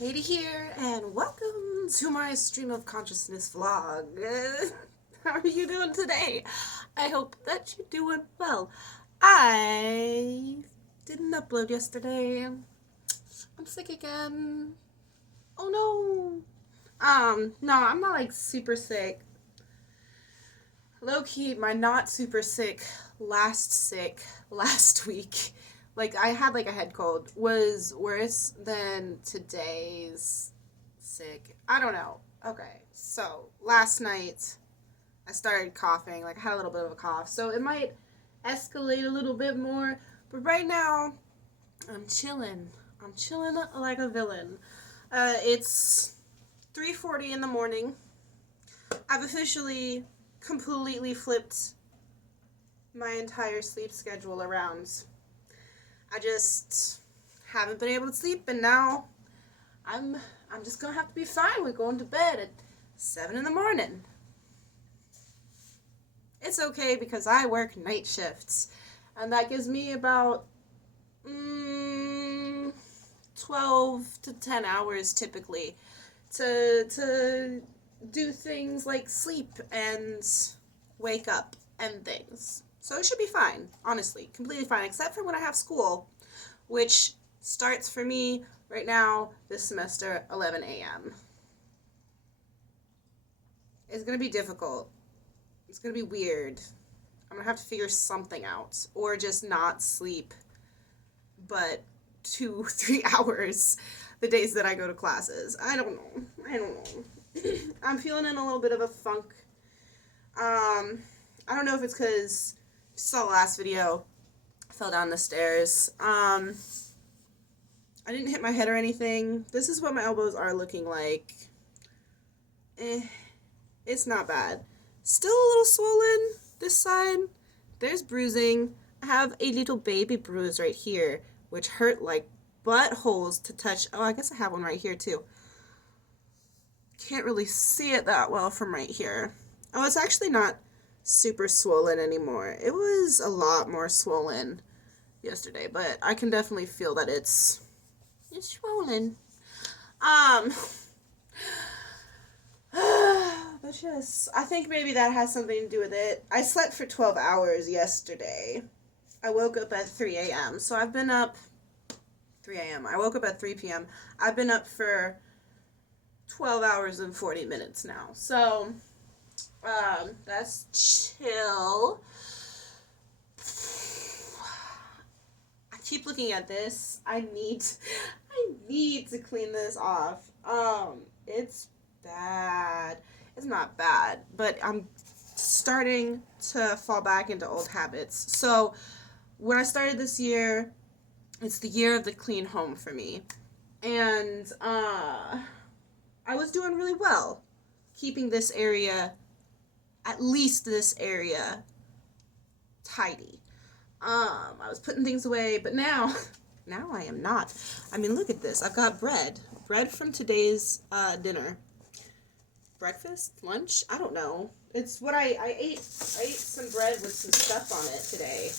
Katie here, and welcome to my stream of consciousness vlog. How are you doing today? I hope that you're doing well. I didn't upload yesterday. I'm sick again. Oh no, I'm not like super sick. Low key, my not super sick last week, like I had like a head cold, was worse than today's sick. I don't know. Okay, so last night I started coughing, like I had a little bit of a cough, so it might escalate a little bit more, but right now I'm chilling. I'm chilling like a villain. It's 3:40 in the morning. I've officially completely flipped my entire sleep schedule around. I just haven't been able to sleep, and now I'm just gonna have to be fine with going to bed at 7 in the morning. It's okay because I work night shifts, and that gives me about 12 to 10 hours typically to do things like sleep and wake up and things. So it should be fine, honestly, completely fine, except for when I have school, which starts for me right now this semester 11 a.m. It's going to be difficult. It's going to be weird. I'm going to have to figure something out, or just not sleep but 2-3 hours the days that I go to classes. I don't know. I'm feeling in a little bit of a funk. I don't know if it's because you saw the last video, I fell down the stairs. I didn't hit my head or anything. This is what my elbows are looking like. It's not bad. Still a little swollen this side. There's bruising. I have a little baby bruise right here, which hurt like buttholes to touch. Oh, I guess I have one right here too. Can't really see it that well from right here. Oh, it's actually not super swollen anymore. It was a lot more swollen yesterday, but I can definitely feel that it's swollen. But yes, I think maybe that has something to do with it. I slept for 12 hours yesterday. I woke up at 3 a.m. So I've been up 3 a.m. I woke up at 3 p.m. I've been up for 12 hours and 40 minutes now. So, that's chill. I keep looking at this. I need to clean this off. It's bad. It's not bad, but I'm starting to fall back into old habits. So, when I started this year, it's the year of the clean home for me. And, I was doing really well, keeping this area, at least this area, tidy. I was putting things away, but now I am not. I mean, look at this. I've got bread from today's dinner. Breakfast, lunch, I don't know. It's what I ate some bread with some stuff on it today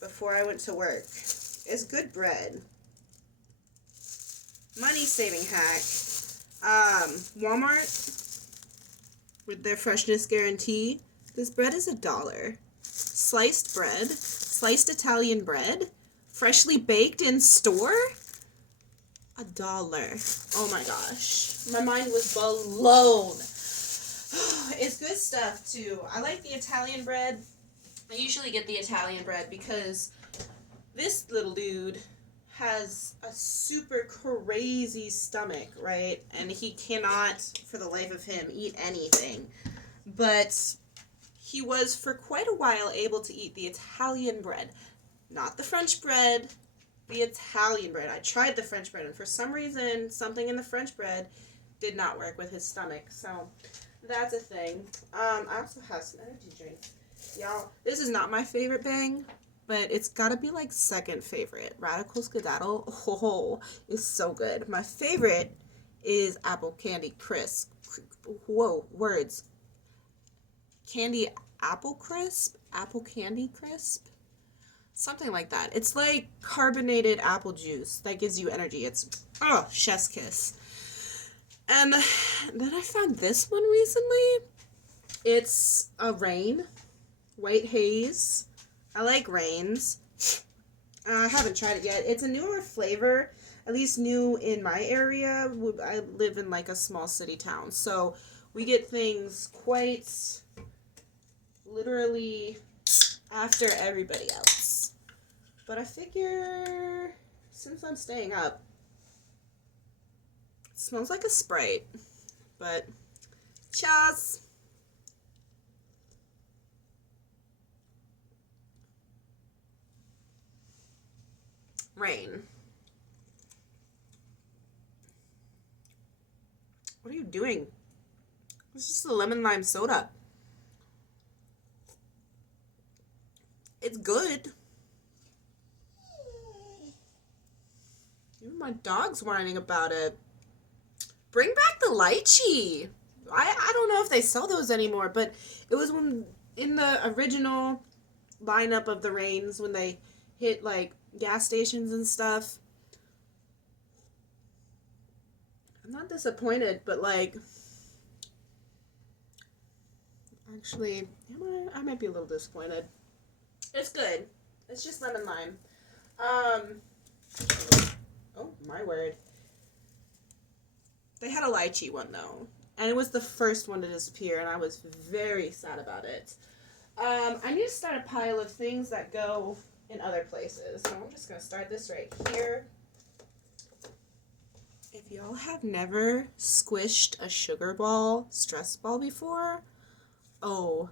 before I went to work. It's good bread. Money saving hack. Walmart, with their freshness guarantee, this bread is $1. Sliced bread, sliced Italian bread, freshly baked in store, $1. Oh my gosh, my mind was blown. It's good stuff too. I like the Italian bread. I usually get the Italian bread because this little dude has a super crazy stomach, right? And he cannot, for the life of him, eat anything. But he was, for quite a while, able to eat the Italian bread. Not the French bread, the Italian bread. I tried the French bread, and for some reason, something in the French bread did not work with his stomach. So, that's a thing. I also have some energy drinks. Y'all, this is not my favorite bang, but it's gotta be like second favorite. Radical Skedaddle, oh, is so good. My favorite is Apple Candy Crisp. Whoa, words. Candy Apple Crisp? Apple Candy Crisp? Something like that. It's like carbonated apple juice that gives you energy. It's, oh, chef's kiss. And then I found this one recently. It's a rain. White haze. I like rains. I haven't tried it yet. It's a newer flavor, at least new in my area. I live in like a small city town, so we get things quite literally after everybody else. But I figure since I'm staying up, it smells like a Sprite, but cheers. Rain. What are you doing? It's just a lemon lime soda. It's good. Even my dog's whining about it. Bring back the lychee. I don't know if they sell those anymore, but it was when in the original lineup of the Rains when they hit like gas stations and stuff. I'm not disappointed, but like actually I might be a little disappointed. It's good. It's just lemon lime. Oh my word. They had a lychee one though, and it was the first one to disappear, and I was very sad about it. I need to start a pile of things that go in other places. So I'm just going to start this right here. If y'all have never squished a sugar ball, stress ball before, oh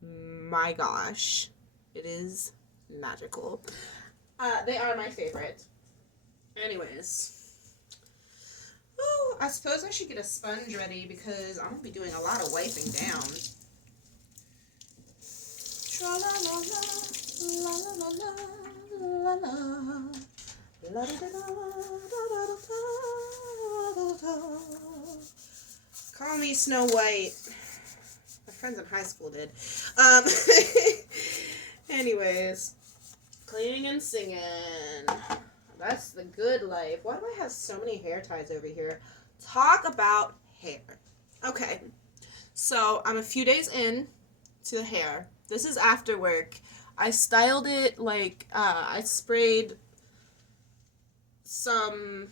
my gosh, it is magical. They are my favorite. Anyways. Oh, I suppose I should get a sponge ready because I'm going to be doing a lot of wiping down. Tra-la-la-la. La la la la la la la da da da. Call me Snow White. My friends in high school did. Anyways, cleaning and singing. That's the good life. Why do I have so many hair ties over here? Talk about hair. Okay, so I'm a few days in to the hair. This is after work. I styled it like, I sprayed some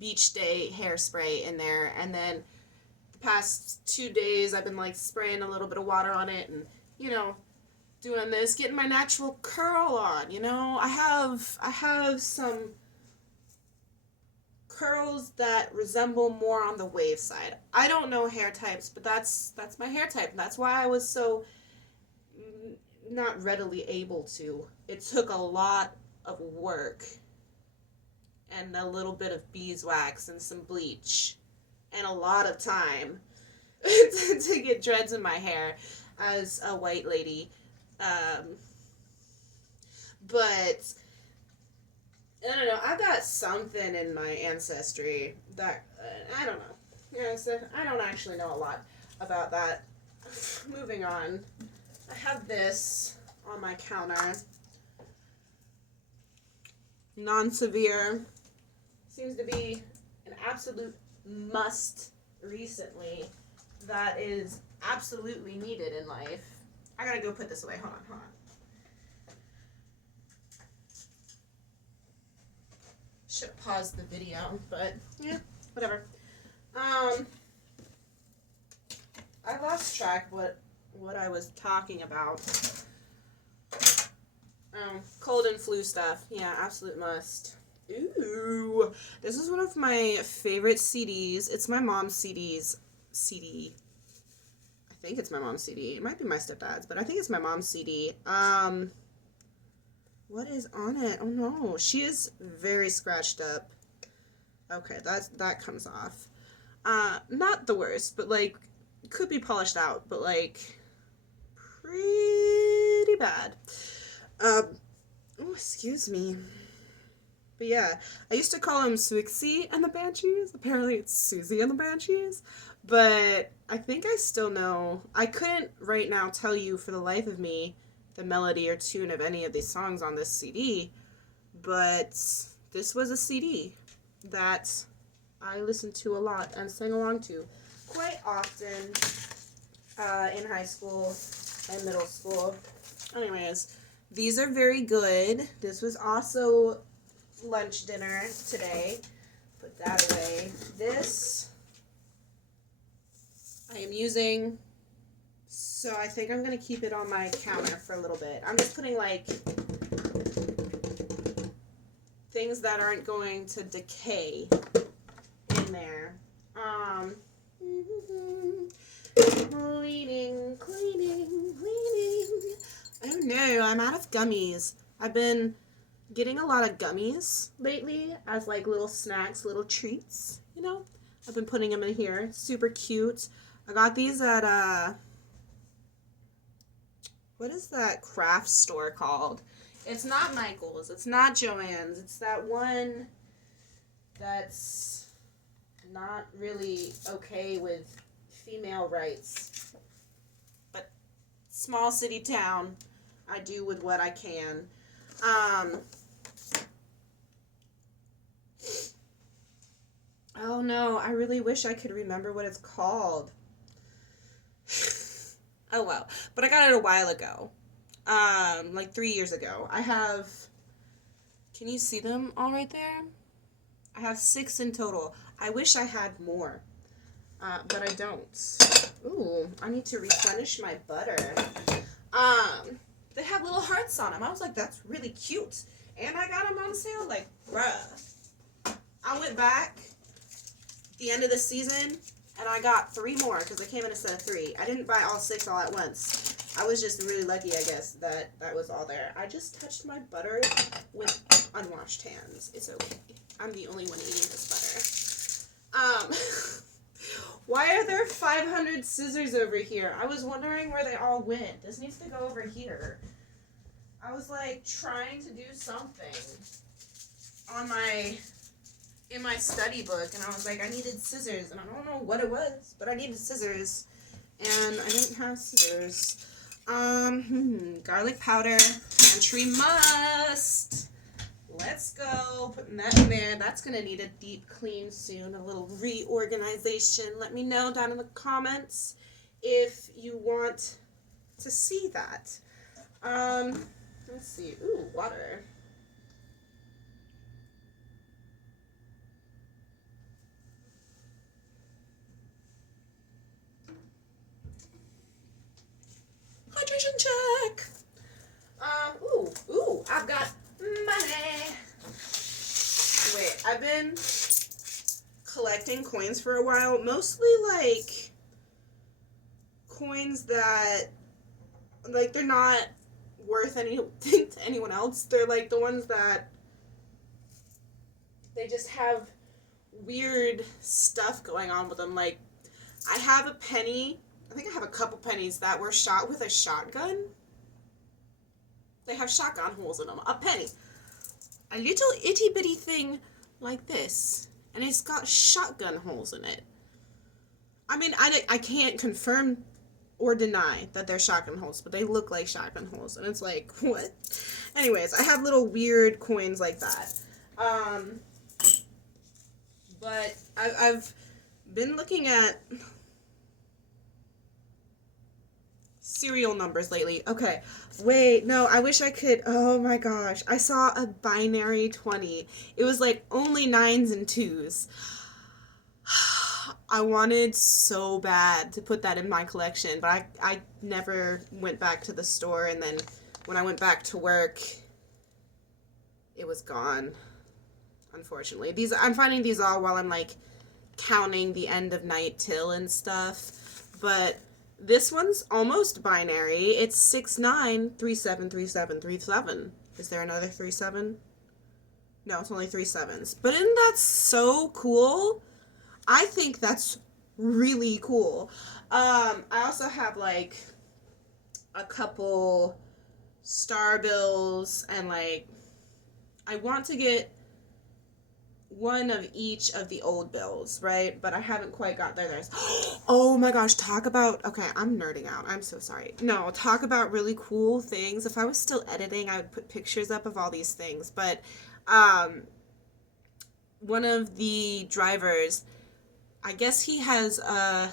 beach day hairspray in there, and then the past 2 days I've been like spraying a little bit of water on it and, you know, doing this, getting my natural curl on, you know. I have some curls that resemble more on the wave side. I don't know hair types, but that's my hair type. That's why I was so not readily able to. It took a lot of work and a little bit of beeswax and some bleach and a lot of time to get dreads in my hair as a white lady. But I don't know. I've got something in my ancestry that I don't know. Yeah, so I don't actually know a lot about that. Moving on. I have this on my counter. Non-severe. Seems to be an absolute must recently that is absolutely needed in life. I gotta go put this away. Hold on. Should have paused the video, but yeah, whatever. I lost track what I was talking about. Cold and flu stuff. Yeah, absolute must. Ooh, this is one of my favorite CDs. It's my mom's CD. I think it's my mom's CD. It might be my stepdad's, but I think it's my mom's CD. What is on it? Oh no, she is very scratched up. Okay, that comes off. Not the worst, but like could be polished out, but like pretty bad. Oh, excuse me. But yeah, I used to call him Swixie and the Banshees. Apparently it's Susie and the Banshees. But I think I still know. I couldn't right now tell you for the life of me the melody or tune of any of these songs on this CD, but this was a CD that I listened to a lot and sang along to quite often in high school and middle school. Anyways, these are very good. This was also lunch dinner today. Put that away. This I am using, so I think I'm going to keep it on my counter for a little bit. I'm just putting like things that aren't going to decay in there. Cleaning. I don't know, I'm out of gummies. I've been getting a lot of gummies lately as like little snacks, little treats, you know? I've been putting them in here. Super cute. I got these at, what is that craft store called? It's not Michael's. It's not Joann's. It's that one that's not really okay with female rights. But small city town, I do with what I can. Oh no, I really wish I could remember what it's called. Oh well, but I got it a while ago. Like 3 years ago. I have, can you see them all right there? I have 6 in total. I wish I had more, but I don't. Ooh, I need to replenish my butter. They have little hearts on them. I was like, that's really cute. And I got them on sale, like, bruh. I went back at the end of the season, and I got 3 more, because they came in a set of 3. I didn't buy all 6 all at once. I was just really lucky, I guess, that was all there. I just touched my butter with unwashed hands. It's okay. I'm the only one eating this butter. Why are there 500 scissors over here? I was wondering where they all went. This needs to go over here. I was like trying to do something in my study book, and I was like, I needed scissors, and I don't know what it was, but I needed scissors, and I didn't have scissors. Garlic powder, pantry must. Let's go. Putting that in there. That's going to need a deep clean soon, a little reorganization. Let me know down in the comments if you want to see that. Let's see. Ooh, water. Hydration check. Ooh, I've got money. Wait, I've been collecting coins for a while, mostly like coins that, like, they're not worth anything to anyone else. They're like the ones that they just have weird stuff going on with them. Like, I have a penny. I think I have a couple pennies that were shot with a shotgun. They have shotgun holes in them. A penny. A little itty bitty thing like this. And it's got shotgun holes in it. I mean, I can't confirm or deny that they're shotgun holes, but they look like shotgun holes. And it's like, what? Anyways, I have little weird coins like that. But I've been looking at serial numbers lately. Okay, wait, no, I wish I could. Oh my gosh, I saw a binary 20. It was like only 9s and 2s. I wanted so bad to put that in my collection, but I never went back to the store, and then when I went back to work, it was gone, unfortunately. I'm finding these all while I'm like counting the end of night till and stuff, but this one's almost binary. It's 69373737. Is there another 37? No, it's only 3 7s. But isn't that so cool? I think that's really cool. I also have like a couple star bills, and like I want to get one of each of the old bills, right? But I haven't quite got there. Oh my gosh, talk about, okay, I'm nerding out. I'm so sorry. No, talk about really cool things. If I was still editing, I would put pictures up of all these things. But one of the drivers, I guess he has a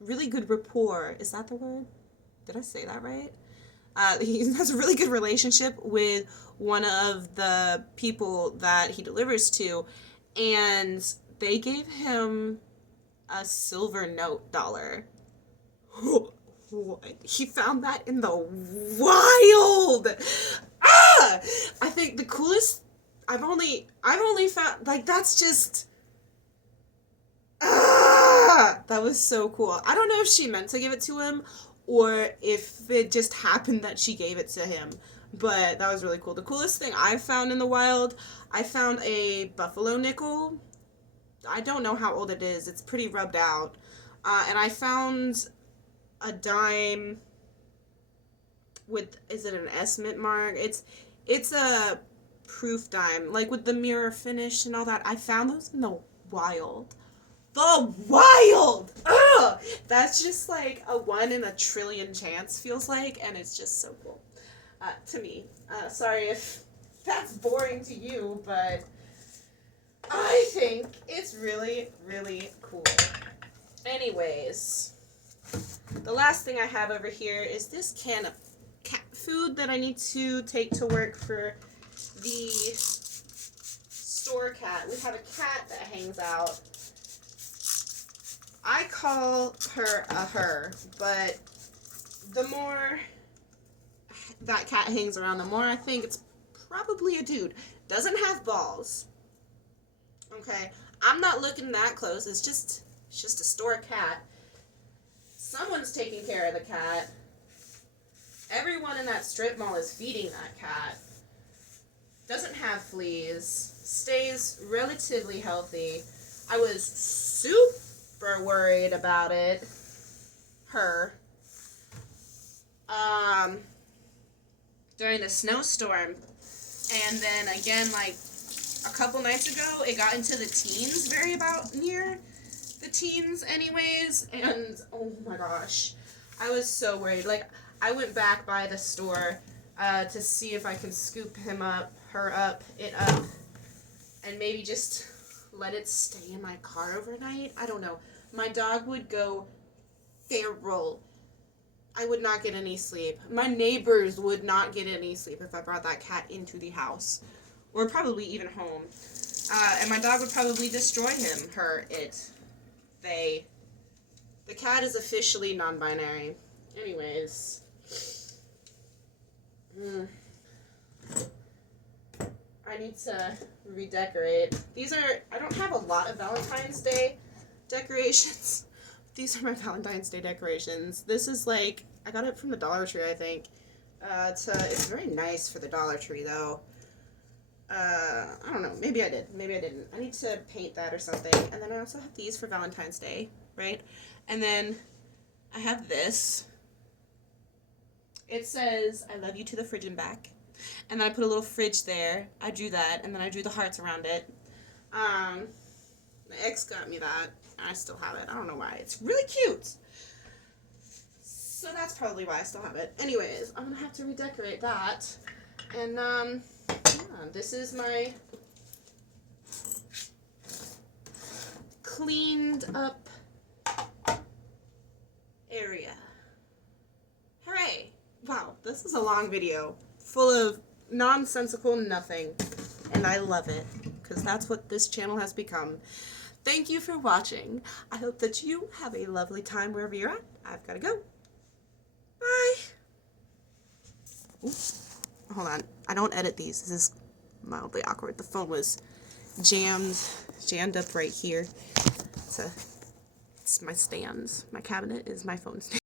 really good rapport. Is that the word? Did I say that right? He has a really good relationship with one of the people that he delivers to, and they gave him a silver note dollar. He found that in the wild. Ah! I think the coolest. I've only found, like, that's just. Ah! That was so cool. I don't know if she meant to give it to him or if it just happened that she gave it to him. But that was really cool. The coolest thing I've found in the wild, I found a buffalo nickel. I don't know how old it is. It's pretty rubbed out. And I found a dime with, is it an estimate mark? It's a proof dime, like with the mirror finish and all that. I found those in the wild. The wild! Ugh! That's just like a 1 in a trillion chance, feels like, and it's just so cool. To me. Sorry if that's boring to you, but I think it's really, really cool. Anyways, the last thing I have over here is this can of cat food that I need to take to work for the store cat. We have a cat that hangs out. I call her a her, but the more that cat hangs around, the more I think it's probably a dude. Doesn't have balls. Okay, I'm not looking that close. It's just a store cat. Someone's taking care of the cat. Everyone in that strip mall is feeding that cat. Doesn't have fleas. Stays relatively healthy. I was super worried about it. Her. During the snowstorm. And then again, like a couple nights ago, it got into the teens, near the teens anyways. And oh my gosh, I was so worried. Like, I went back by the store to see if I could scoop her up, and maybe just let it stay in my car overnight. I don't know. My dog would go feral. I would not get any sleep. My neighbors would not get any sleep if I brought that cat into the house. Or probably even home. And my dog would probably destroy him, her, it, they. The cat is officially non-binary. Anyways. I need to redecorate. I don't have a lot of Valentine's Day decorations. These are my Valentine's Day decorations. This is like, I got it from the Dollar Tree, I think. It's very nice for the Dollar Tree, though. I don't know. Maybe I did. Maybe I didn't. I need to paint that or something. And then I also have these for Valentine's Day, right? And then I have this. It says, I love you to the fridge and back. And then I put a little fridge there. I drew that. And then I drew the hearts around it. My ex got me that. I still have it. I don't know why. It's really cute. So that's probably why I still have it. Anyways, I'm going to have to redecorate that. And, yeah, this is my cleaned up area. Hooray! Wow, this is a long video. Full of nonsensical nothing. And I love it. Because that's what this channel has become. Thank you for watching. I hope that you have a lovely time wherever you're at. I've got to go. Bye. Ooh, hold on. I don't edit these. This is mildly awkward. The phone was jammed up right here. It's my stand. My cabinet is my phone stand.